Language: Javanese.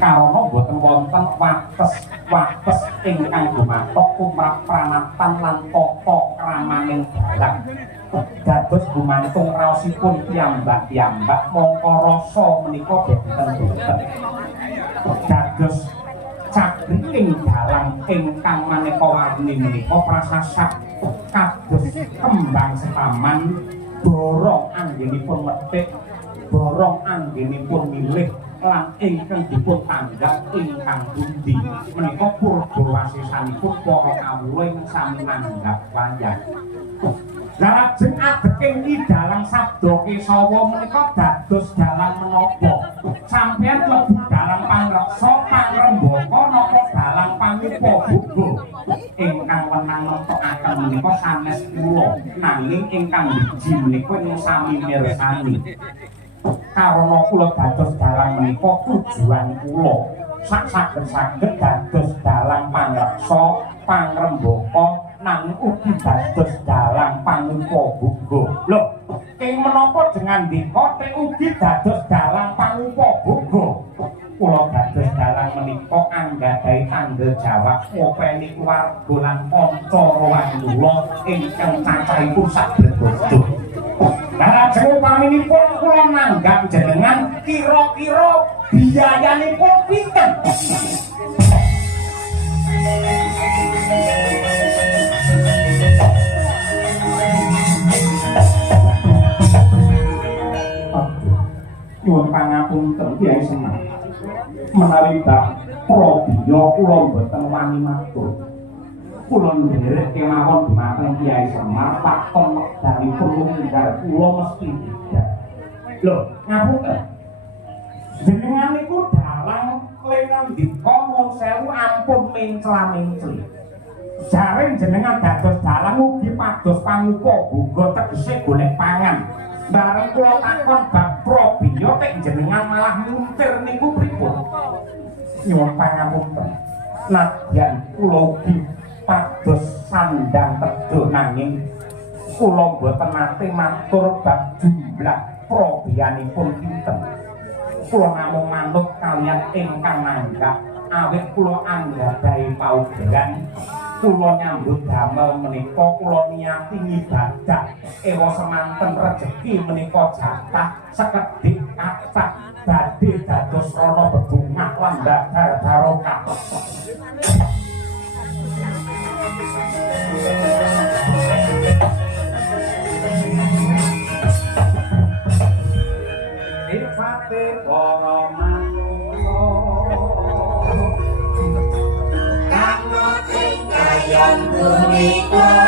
karana boten wonten wates ingkang gumathok tumrap pranatan lan tata kramaning dalang dados gumantung raosipun piyambak-piyambak mongko rasa menika benten-benten dados cakri ing dalang ingkang maneka warni menika prasasat kados kembang setaman borong anggenipun metik borong anggenipun milih lan ingkang dipun tanggap ingkang pundi menika purba wasisanipun para kawula ing sami nanggap wayah. Lajeng adeking dalang sabda Kesawa menika dados dalang menapa? Sampeyan mlebu dalang pangreksa pangrembaka napa dalang pangupa buku? Ingkang wenang nemtokaken menika sanes kula nanging ingkang wiji menika ing sami mirsani. Karana kula dados dalang menika tujuan kula saged dados dalang pangreksa pangrembaka nanging ugi dados dalang pangupa buku. Lho, ing menapa dengan dikote ugi dados dalang pangupa buku? Kula dados dalang menika anggadhahi tanggal jawab ngopeni keluarga lan kanca rowandula ingkang cacahipun sabrebodo. Lajeng paminipun kula nanggap jenengan kira-kira biayanipun pinten? Nyuwun pangapunten Kyai Semar. Menawi bab Prabiya kula mboten wani matur. Kula nderek kemawon dhumateng Kyai Semar pakon wekdanipun lunggar kula mesti tidak. Lho, ngapunten. Jenengan niku dalang lengan dika mun sewu ampun mencla-mencli. Jare jenengan dados dalang ugi pados pangupa buga tegese golek pangan. Bareng kula takon bab Prabiya tek jenengan malah muntir niku pripun? Nyuwun pangapunten. Nadyan kula ugi pados sandang tedo nanging kula boten nate matur bab jumlah Prabiyanipun pinten. Kula namung manut kaliyan ingkang nanggap awit kula anggadhahi paugeran kula nyambut damel menika kula niyati ngibadah ewa semanten rejeki menika jatah sekedhik kathah badhe dados rana bebungah lan dadar barokah. Sifate para manungsa kang ing kayon punika